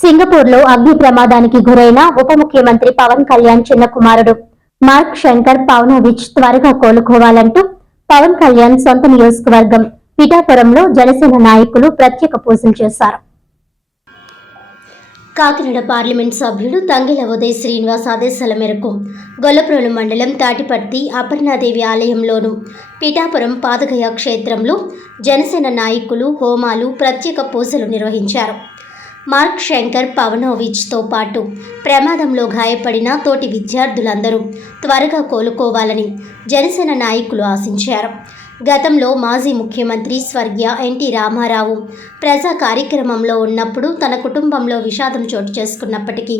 సింగపూర్లో అగ్ని ప్రమాదానికి గురైన ఉప ముఖ్యమంత్రి పవన్ కళ్యాణ్ చిన్న కుమారుడు మార్క్ శంకర్ పవనోవిచ్ త్వరగా కోలుకోవాలంటూ పవన్ కళ్యాణ్ సొంత నియోజకవర్గం పిఠాపురంలో జనసేన నాయకులు ప్రత్యేక పూజలు చేశారు. కాకినాడ పార్లమెంట్ సభ్యుడు తంగెల ఉదయ్ శ్రీనివాస్ ఆదేశాల మేరకు గొల్లప్రోలు మండలం తాటిపర్తి అపర్ణాదేవి ఆలయంలోను పిఠాపురం పాదగయ క్షేత్రంలో జనసేన నాయకులు హోమాలు ప్రత్యేక పూజలు నిర్వహించారు. మార్క్ శంకర్ పవనోవిచ్తో పాటు ప్రమాదంలో గాయపడిన తోటి విద్యార్థులందరూ త్వరగా కోలుకోవాలని జనసేన నాయకులు ఆశించారు. గతంలో మాజీ ముఖ్యమంత్రి స్వర్గీయ ఎన్టీ రామారావు ప్రజా కార్యక్రమంలో ఉన్నప్పుడు తన కుటుంబంలో విషాదం చోటు చేసుకున్నప్పటికీ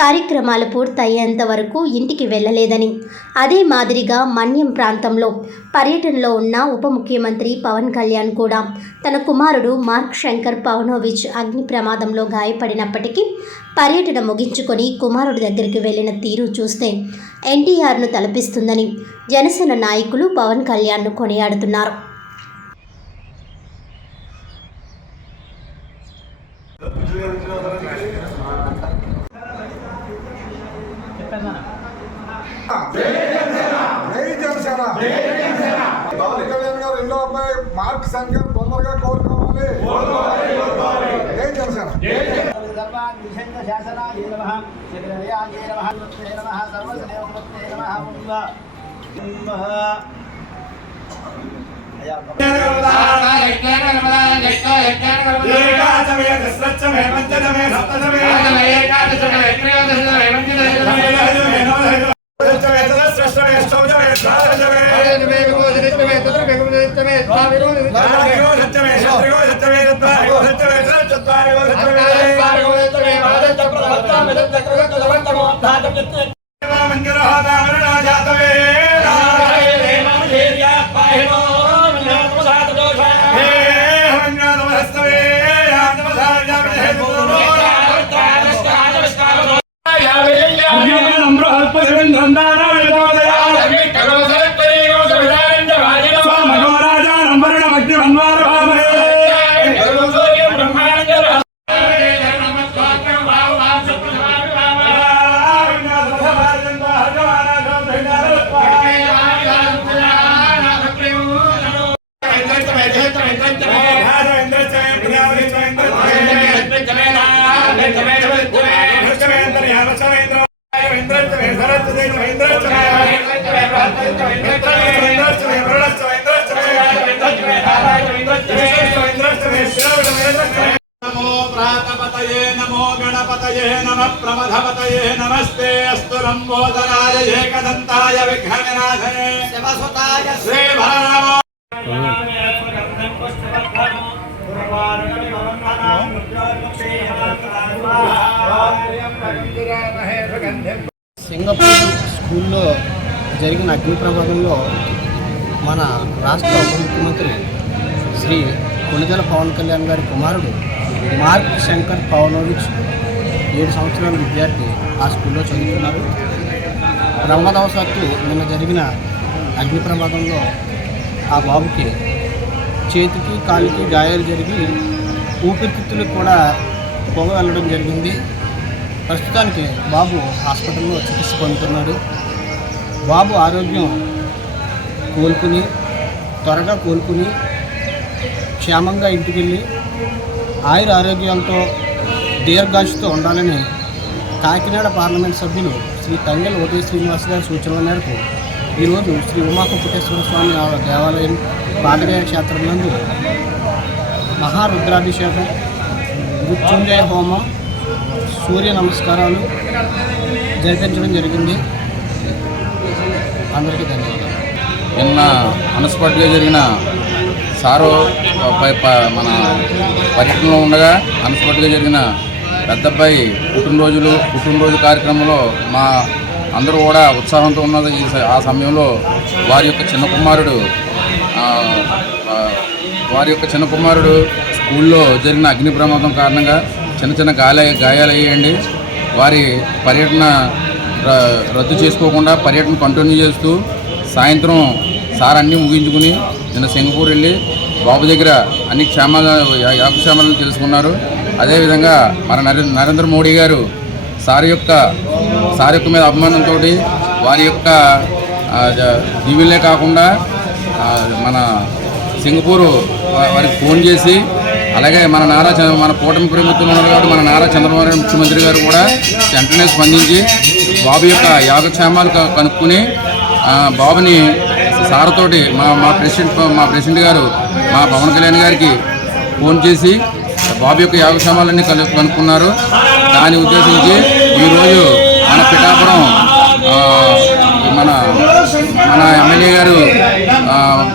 కార్యక్రమాలు పూర్తయ్యేంత వరకు ఇంటికి వెళ్ళలేదని, అదే మాదిరిగా మన్యం ప్రాంతంలో పర్యటనలో ఉన్న ఉప ముఖ్యమంత్రి పవన్ కళ్యాణ్ కూడా తన కుమారుడు మార్క్ శంకర్ పవనోవిచ్ అగ్ని ప్రమాదంలో గాయపడినప్పటికీ పర్యటన ముగించుకొని కుమారుడి దగ్గరికి వెళ్లిన తీరు చూస్తే ఎన్టీఆర్ను తలపిస్తుందని జనసేన నాయకులు పవన్ కళ్యాణ్ను కొనియాడుతున్నారు. మార్క్ శంకర్ తొందరగా కోరుకోవాలి. జై జనసేన. नमो गणपतये नमः प्रमथपतये नमस्ते अस्तु लंबोदराय एकदन्ताय विघ्नविनाशने शिवसुताय श्रीभानमो సింగపూర్ స్కూల్లో జరిగిన అగ్ని ప్రమాదంలో మన రాష్ట్ర ఉప ముఖ్యమంత్రి శ్రీ కొణిదెల పవన్ కళ్యాణ్ గారి కుమారుడు మార్క్ శంకర్ పవనోవిచ్ 7 సంవత్సరాల విద్యార్థి ఆ స్కూల్లో చదువుతున్నారు. ప్రమాదవశాత్తు నిన్న జరిగిన అగ్ని ప్రమాదంలో ఆ బాబుకి చేతికి కాలికి గాయాలు జరిగి ఊపిరితిత్తులకు కూడా పొగ వెళ్ళడం జరిగింది. ప్రస్తుతానికి బాబు హాస్పిటల్లో చికిత్స పొందుతున్నాడు. బాబు ఆరోగ్యం త్వరగా కోలుకుని క్షేమంగా ఇంటికి వెళ్ళి ఆయుర ఆరోగ్యాలతో దీర్ఘాయుషుతో ఉండాలని కాకినాడ పార్లమెంట్ సభ్యులు శ్రీ తంగెల ఉదయ్ శ్రీనివాస్ గారి సూచనల మేరకు ఈరోజు శ్రీ ఉమాకుంఠేశ్వర స్వామి దేవాలయం పాదగయ క్షేత్రం నందు మహారుద్రాభిషేకం, మృత్యుంజయ హోమం, సూర్య నమస్కారాలు జరిపించడం జరిగింది. అందరికీ ధన్యవాదాలు. నిన్న అన్ఎక్స్పెక్టెడ్గా జరిగిన సారో మన పర్యటనలో ఉండగా అన్ఎక్స్పెక్టెడ్గా జరిగిన పెద్దబ్బాయి పుట్టినరోజు కార్యక్రమంలో మా అందరూ కూడా ఉత్సాహంతో ఉన్నది. ఆ సమయంలో వారి యొక్క చిన్న కుమారుడు స్కూల్లో జరిగిన అగ్ని ప్రమాదం కారణంగా చిన్న గాయాలయ్యండి. వారి పర్యటన రద్దు చేసుకోకుండా పర్యటన కంటిన్యూ చేస్తూ సాయంత్రం సార్ అన్నీ ముగించుకుని నిన్న సింగపూర్ వెళ్ళి బాబు దగ్గర అన్ని యోగక్షేమాలను తెలుసుకున్నారు. అదేవిధంగా మన నరేంద్ర మోడీ గారు సార్ యొక్క మీద అభిమానంతో వారి యొక్క దీవులే కాకుండా మన సింగపూర్ వారికి ఫోన్ చేసి, అలాగే మన కూటమి ప్రభుత్వం ఉన్నారు కాబట్టి మన నారా చంద్రబాబు నాయుడు ముఖ్యమంత్రి గారు కూడా వెంటనే స్పందించి బాబు యొక్క యోగక్షేమాలు కనుక్కొని బాబుని సార్తోటి మా ప్రెసిడెంట్ గారు మా పవన్ కళ్యాణ్ గారికి ఫోన్ చేసి బాబు యొక్క యోగక్షేమాలన్నీ కనుక్కున్నారు. దాన్ని ఉద్దేశించి ఈరోజు మన పిఠాపురం మన ఎమ్మెల్యే గారు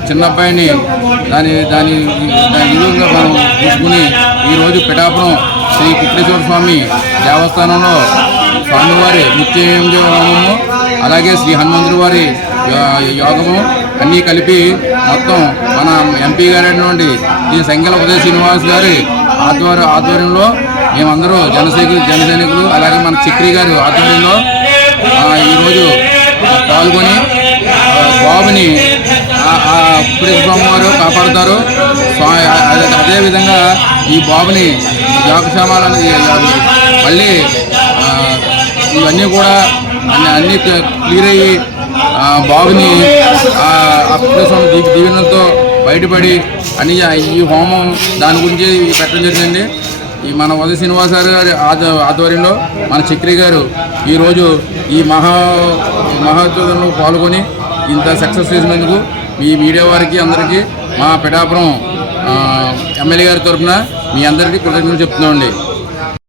చిన్న అబ్బాయిని దాని విధంగా మనం తీసుకుని ఈరోజు పిఠాపురం శ్రీ కుట్రేశ్వర స్వామి దేవస్థానంలో స్వామివారి నిత్య హోమము, అలాగే శ్రీ హనుమంతుడి వారి యోగము అన్నీ కలిపి మొత్తం మన ఎంపీ గారైనటువంటి ఈ సంగెల ఉదయ శ్రీనివాస్ గారి ఆధ్వర్యంలో మేమందరూ జనసైనికులు అలాగే మన చక్రి గారు ఆధ్వర్యంలో ఈరోజు పాల్గొని బాబుని స్వామి వారు కాపాడుతారు. అదేవిధంగా ఈ బాబుని యోగక్షేమాలని మళ్ళీ ఇవన్నీ కూడా అన్నీ క్లియర్ అయ్యి బాబుని స్వామి దీవెనలతో బయటపడి అని ఈ హోమం దాని గురించి పెట్టడం జరిగిందండి. ఈ మన ఉదయ శ్రీనివాస గారి ఆధ్వర్యంలో మన చక్రి గారు ఈరోజు ఈ మహోత్సవంలో పాల్గొని ఇంత సక్సెస్ చేసినందుకు మీ మీడియా వారికి అందరికీ మా పిఠాపురం ఎమ్మెల్యే గారి తరఫున మీ అందరికీ కృతజ్ఞతలు చెప్తున్నామండి.